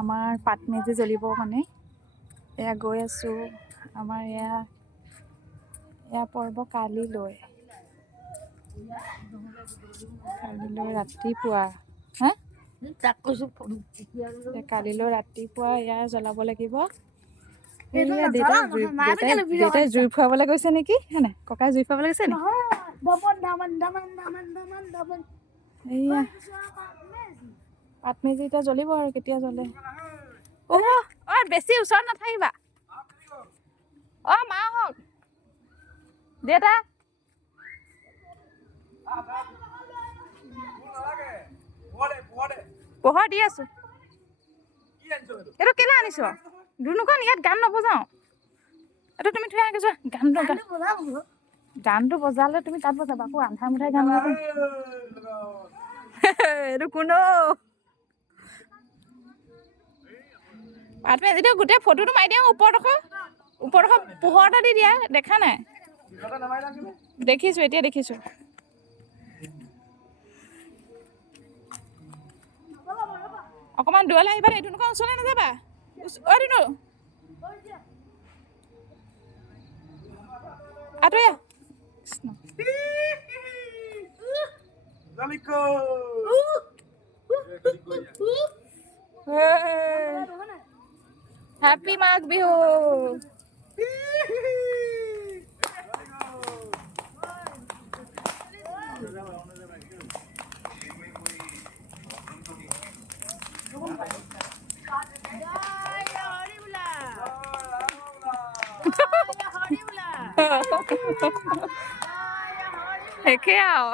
আমাৰ পাতমেজি জ্বলিব মানে এয়া গৈ আছোঁ আমাৰ এয়া পৰ্ব কালিলৈ ৰাতিপুৱা হা কালিলৈ ৰাতিপুৱা এয়া জ্বলাব লাগিব দেউতাই জুই ফুৱাবলৈ গৈছে নেকি হয়নে ককাই জুই ফুৱাবলৈ গৈছে নি এইয়া পাতমেজি এতিয়া জ্বলিব আৰু কেতিয়া জ্বলে বেছি ওচৰত নাথাকিবা মা হওক দেউতা পোহৰ দি আছো এইটো কেলে আনিছ দুনুখন ইয়াত গান নবজাও এইটো তুমি থৈ আহিছা গানটো বজালে তুমি তাত বজাবা আকৌ আন্ধাৰ মুন্ধাৰ গান বজাবা এইটো কোনো পাতমেজিটো গোটেই ফটোটো মাৰি দিয়া ওপৰডোখৰ পোহৰ এটা দি দিয়া দেখা নাই দেখিছো এতিয়া দেখিছো অকমান দূৰলৈ আহিবা এইটো নোকা ওচৰলৈ নাযাবা আঁতৰি হেপী মাঘ বিহু একে আৰু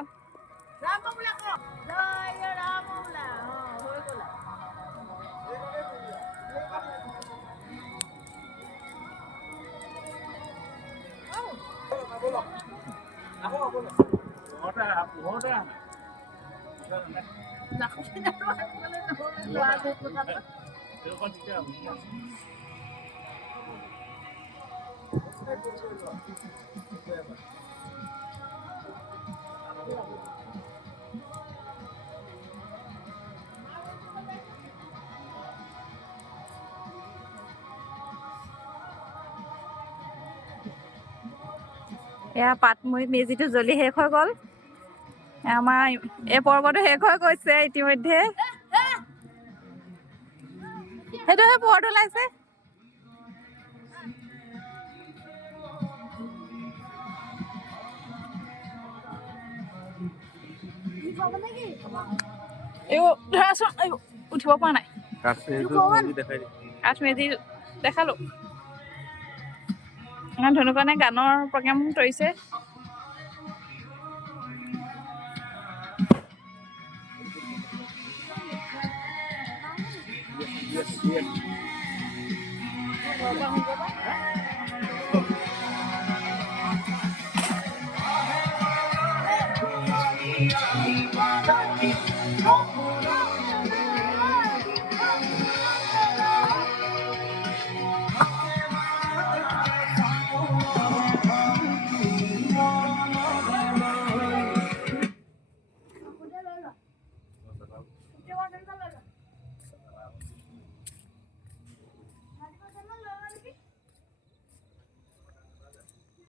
এয়া পাতমেজিটো জ্বলি শেষ হৈ গ'ল আমাৰ এই পৰ্বটো শেষ হৈ গৈছে ইতিমধ্যে সেইটোহে পোহৰটো ওলাইছে ধৰাচোন উঠিব পৰা নাই কাঠমেজি দেখালো ধনুকানে গানৰ প্ৰগ্ৰাম কৰিছে